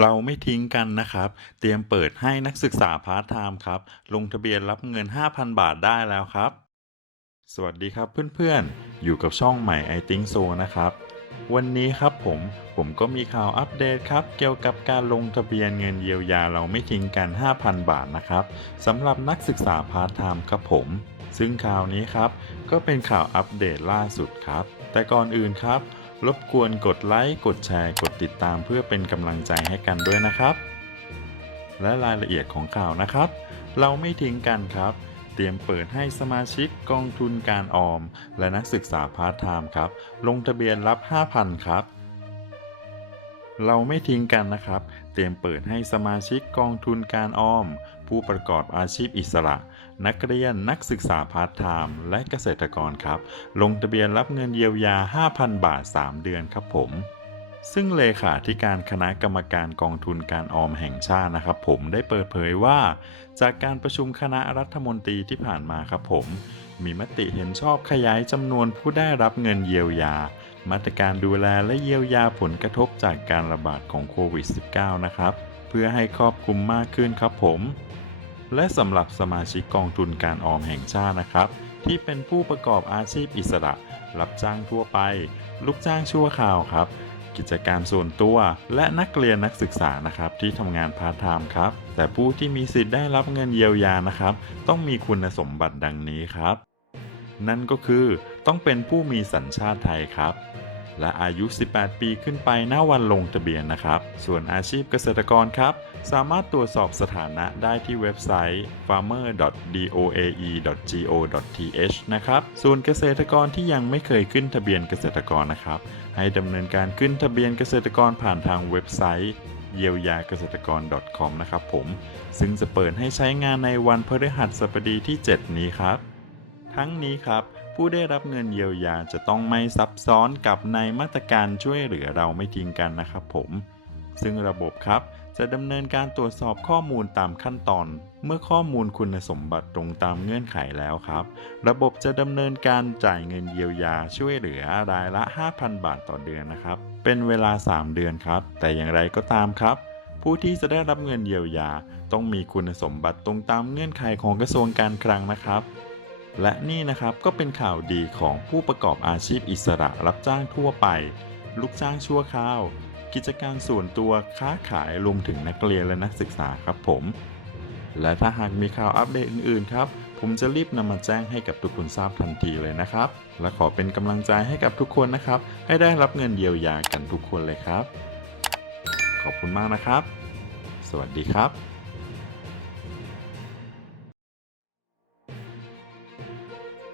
เราไม่ทิ้งกันนะครับ เตรียมเปิดให้นักศึกษาพาร์ทไทม์ครับ ลงทะเบียนรับเงิน 5,000 บาทได้แล้วครับ สวัสดีครับเพื่อนๆ อยู่กับช่องใหม่ i think so นะครับ วันนี้ครับผมผมก็มีข่าวอัปเดตครับ เกี่ยวกับการลงทะเบียนเงินเยียวยาเราไม่ทิ้งกัน 5,000 บาทนะครับสำหรับนักศึกษาพาร์ทไทม์ครับผม ซึ่งข่าวนี้ครับ ก็เป็นข่าวอัปเดตล่าสุดครับ แต่ก่อนอื่นครับ รบกวนกดไลค์กดแชร์กดติดตามเพื่อเป็นกำลังใจให้กันด้วยนะครับ และรายละเอียดของข่าวนะครับ เราไม่ทิ้งกันครับ เตรียมเปิดให้สมาชิกกองทุนการออม และนักศึกษาพาร์ทไทม์ครับ ลงทะเบียนรับ 5,000 ครับ เราไม่ทิ้งกันนะครับ เตรียมเปิดให้สมาชิกกองทุนการออม ผู้ประกอบอาชีพอิสระ นักเรียนนักศึกษาพาร์ทไทม์และเกษตรกรครับ ลงทะเบียนรับเงินเยียวยา 5,000 บาท 3 เดือนครับผมซึ่งเลขาธิการคณะกรรมการกองทุนการออมแห่งชาตินะครับผมได้เปิดเผยว่า จากการประชุมคณะรัฐมนตรีที่ผ่านมาครับผม มีมติเห็นชอบขยายจำนวนผู้ได้รับเงินเยียวยา มาตรการดูแลและเยียวยาผลกระทบจากการระบาดของโควิด -19 นะครับ เพื่อให้ครอบคลุมมากขึ้นครับผม และสำหรับสมาชิกกองทุนการออมแห่งชาตินะครับ ที่เป็นผู้ประกอบอาชีพอิสระ รับจ้างทั่วไป ลูกจ้างชั่วคราวครับ กิจการส่วนตัว และนักเรียนนักศึกษานะครับที่ทำงานพาร์ทไทม์ครับ แต่ผู้ที่มีสิทธิ์ได้รับเงินเยียวยานะครับ ต้องมีคุณสมบัติดังนี้ครับ นั่นก็คือต้องเป็นผู้มีสัญชาติไทยครับ และอายุ 18 ปีขึ้นไปณวันลงทะเบียนนะครับ ส่วนอาชีพเกษตรกรครับ สามารถตรวจสอบสถานะได้ที่เว็บไซต์ farmer.doae.go.th นะครับ ส่วนเกษตรกรที่ยังไม่เคยขึ้นทะเบียนเกษตรกรนะครับ ให้ดำเนินการขึ้นทะเบียนเกษตรกรผ่านทางเว็บไซต์เยียวยาเกษตรกร .com นะครับผม ซึ่งจะเปิดให้ใช้งานในวันพฤหัสบดีที่ 7 นี้ครับ ทั้งนี้ครับ ผู้ได้รับเงินเยียวยาจะต้องไม่ซับซ้อนกับในมาตรการช่วยเหลือเราไม่ทิ้งกันนะครับผม ซึ่งระบบครับจะดำเนินการตรวจสอบข้อมูลตามขั้นตอน เมื่อข้อมูลคุณสมบัติตรงตามเงื่อนไขแล้วครับ ระบบจะดำเนินการจ่ายเงินเยียวยาช่วยเหลือรายละ 5,000 บาทต่อเดือนนะครับ เป็นเวลา 3 เดือนครับ แต่อย่างไรก็ตามครับ ผู้ที่จะได้รับเงินเยียวยา ต้องมีคุณสมบัติตรงตามเงื่อนไขของกระทรวงการคลังนะครับ และนี่นะครับก็เป็นข่าวดีของผู้ประกอบอาชีพอิสระรับจ้างทั่วไป ลูกจ้างชั่วคราว กิจการส่วนตัวค้าขายรวมถึงนักเรียนและนักศึกษาครับผม และถ้าหากมีข่าวอัปเดตอื่นๆ ครับ ผมจะรีบนำมาแจ้งให้กับทุกคนทราบทันทีเลยนะครับ และขอเป็นกำลังใจให้กับทุกคนนะครับ ให้ได้รับเงินเยียวยากันทุกคนเลยครับ ขอบคุณมากนะครับ สวัสดีครับ